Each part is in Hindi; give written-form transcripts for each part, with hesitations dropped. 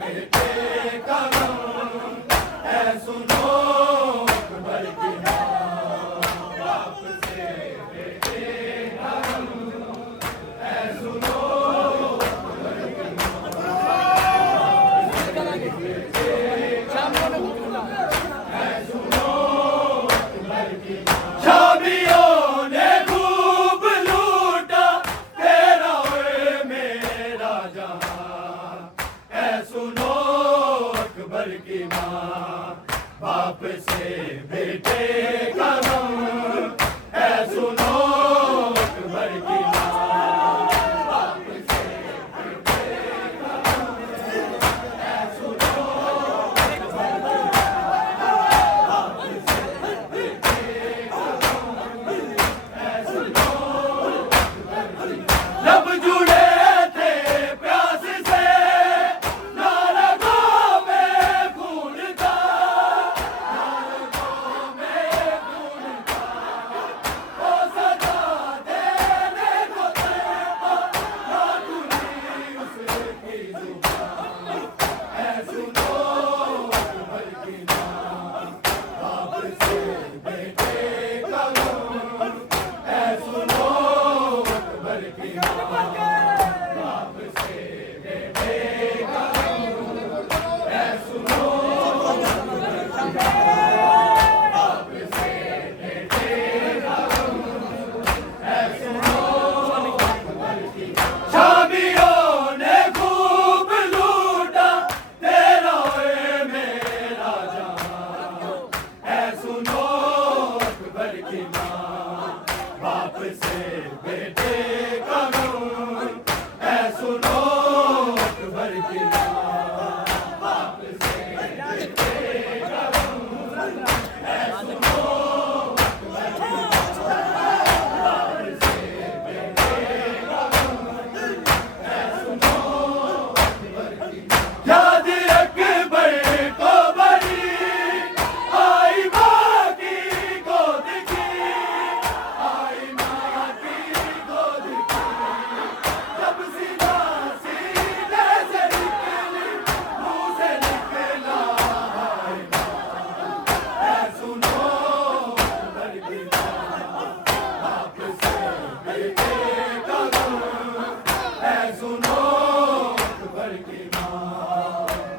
बेटे का गम है सुनो अकबर की माँ। बाप से बेटे का गम है सुनो अकबर की माँ। है सुनो अकबर की माँ। शामियों ने खूब लूटा तेरा और मेरा जहां। है सुनो अकबर की माँ। बाप से बेटे का गम है सुनो अकबर की माँ। बाप से बेटे का गम है सुनो अकबर की माँ। बाप से बेटे का गम है सुनो अकबर की माँ। लब जुड़े थे प्यास से ना रगों में खून था। ना रगों में खून था। वो सजा देने को तड़पा ना खुली उसकी जुबान। है सुनो अकबर की माँ। बाप से बेटे का गम है सुनो अकबर की माँ। बाप से बेटे का गम है सुनो अकबर की माँ। बाप से बेटे का गम है सुनो अकबर की माँ। शामियों ने खूब लूटा तेरा और मेरा जहां। है सुनो अकबर की माँ। बाप से बेटे का गम है सुनो अकबर की माँ। बाप से बेटे का गम है सुनो अकबर की माँ। बाप से बेटे का गम है सुनो अकबर की माँ। याद अकबर को बड़ी आई माँ की गोद की। आई माँ की गोद की। जब सीधा सीने से निकली मुँह से निकला हाय माँ। है सुनो अकबर की माँ। बाप से बेटे का गम है सुनो अकबर की माँ।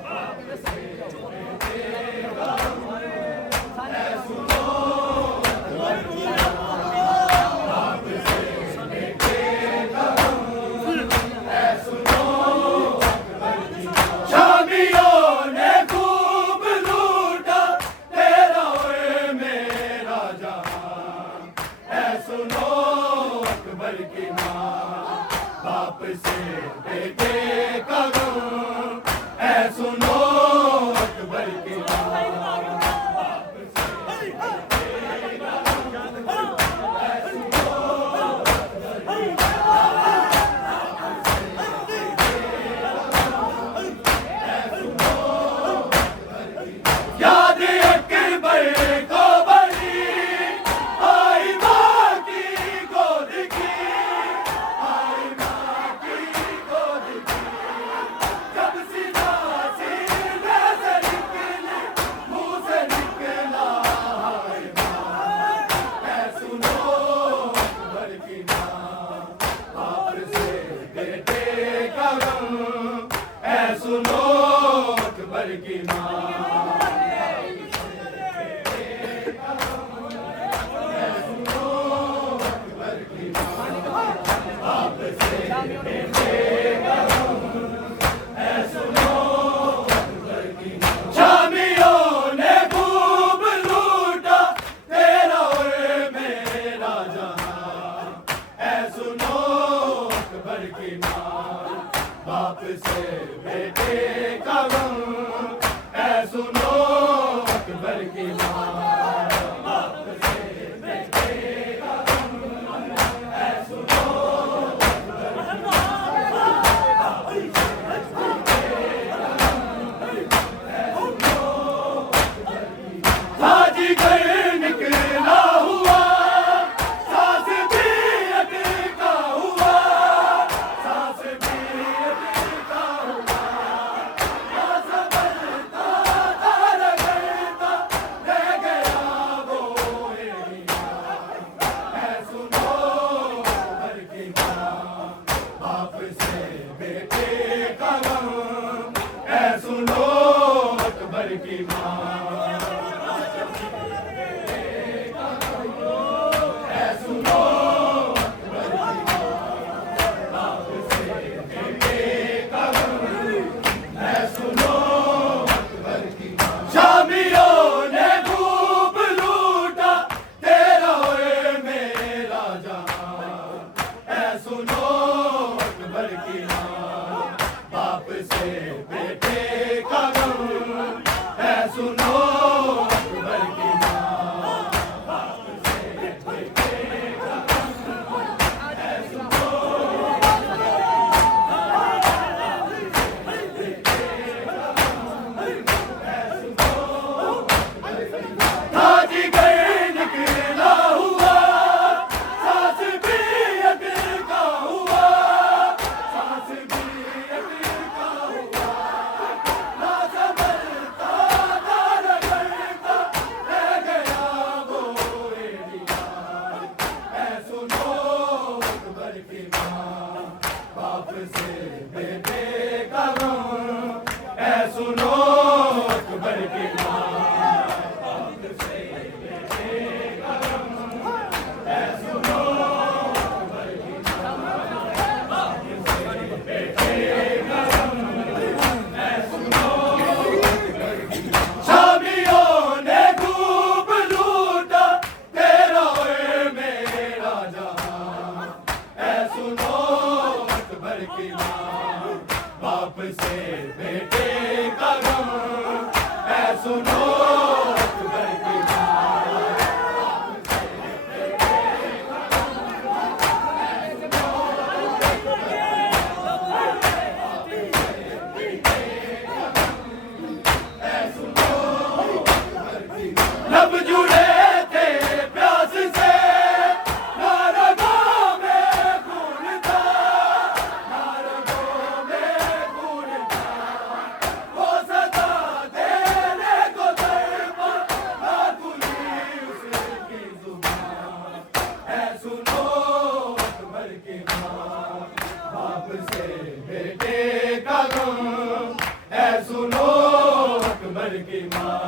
बाप से बेटे का गम है सुनो अकबर की माँ। बाप से बेटे का गम है सुनो अकबर की माँ। शामियों ने खूब लूटा तेरा और मेरा जहां। है सुनो अकबर की माँ। बाप से बेटे का गम है सुनो अकबर की माँ। बाप से बेटे का गम है सुनो अकबर की माँ। बाप से बेटे का गम है सुनो अकबर की माँ। याद अकबर को बड़ी आई माँ की गोद की। आई माँ की गोद की। जब सीधा सीने से निकली मुँह से निकला हाय माँ। है सुनो अकबर की माँ। बाप से बेटे का गम है सुनो अकबर की माँ। बाप से बेटे का गम है सुनो अकबर की माँ। शामियों ने खूब लूटा तेरा और मेरा जहां। है सुनो अकबर की माँ। बाप से बेटे का गम है सुनो अकबर की माँ। बाप से बेटे का गम है सुनो अकबर की माँ। बाप से बेटे का गम है सुनो अकबर की माँ। बाजीगर निकला हुआ सांस भी अटका हुआ। सांस भी अटका हुआ। की माँ बाप से बेटे का गम ऐ सुनो अकबर की लब जुड़े थे प्यास से बेटे का गम ऐ सुनो अकबर की माँ